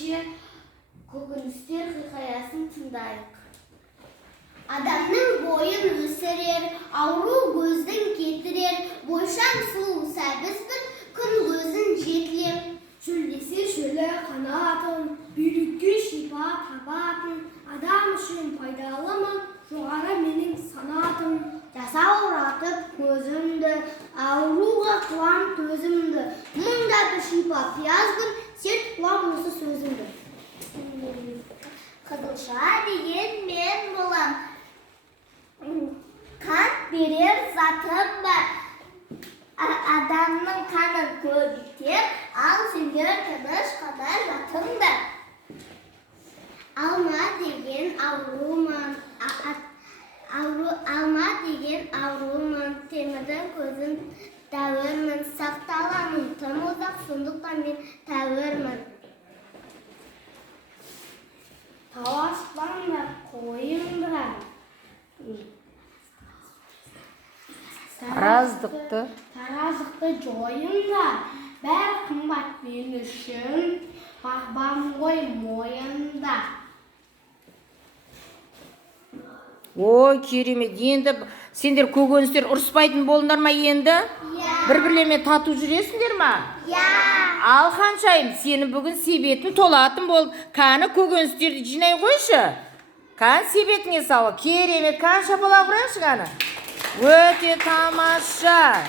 ендеше Көгөністер хикаясын тыңдайық. Адамның бойын өсірер, ауру көздің кетірер, бойшаң сұлу сәбіз бір күн көзін жетілер. Шөлдесе шөлі қанатын, бүйрекке шипа табатын, адам үшін пайдалымын, жоғары менің санатым. Жасауратып көзімді, ауруға қуам төзімді, мұнда бір шипа пиязбын, серт қуам осы сөзімді. Қызылша деген мен болам, қан берер затым бар, адамның қанын көбейтер, ал сендер тыныш қана жатыңдар. Алма деген аурумын, темірдің көзін тәуірмін, сақталамын, тым ұзақ, сондықтан мен тәуірмін. Таласпаңдар, қойыңдар. Тараздықты жойыңдар. Бәр қымбат мен үшін, бағбам ғой мойында. Ой, керемет. Енді сендер көгөністер ұрыспайтын болыңдар ма енді? Бір-бірлермен тату жүресіңдер ма? Ал Ханшайым, сені бүгін себетін толатын болды. Қаны көгөністерді жинай қойшы. Қан себетіңе салы. Керемет, қанша бола құрайыншы қаны? Өте тамаша.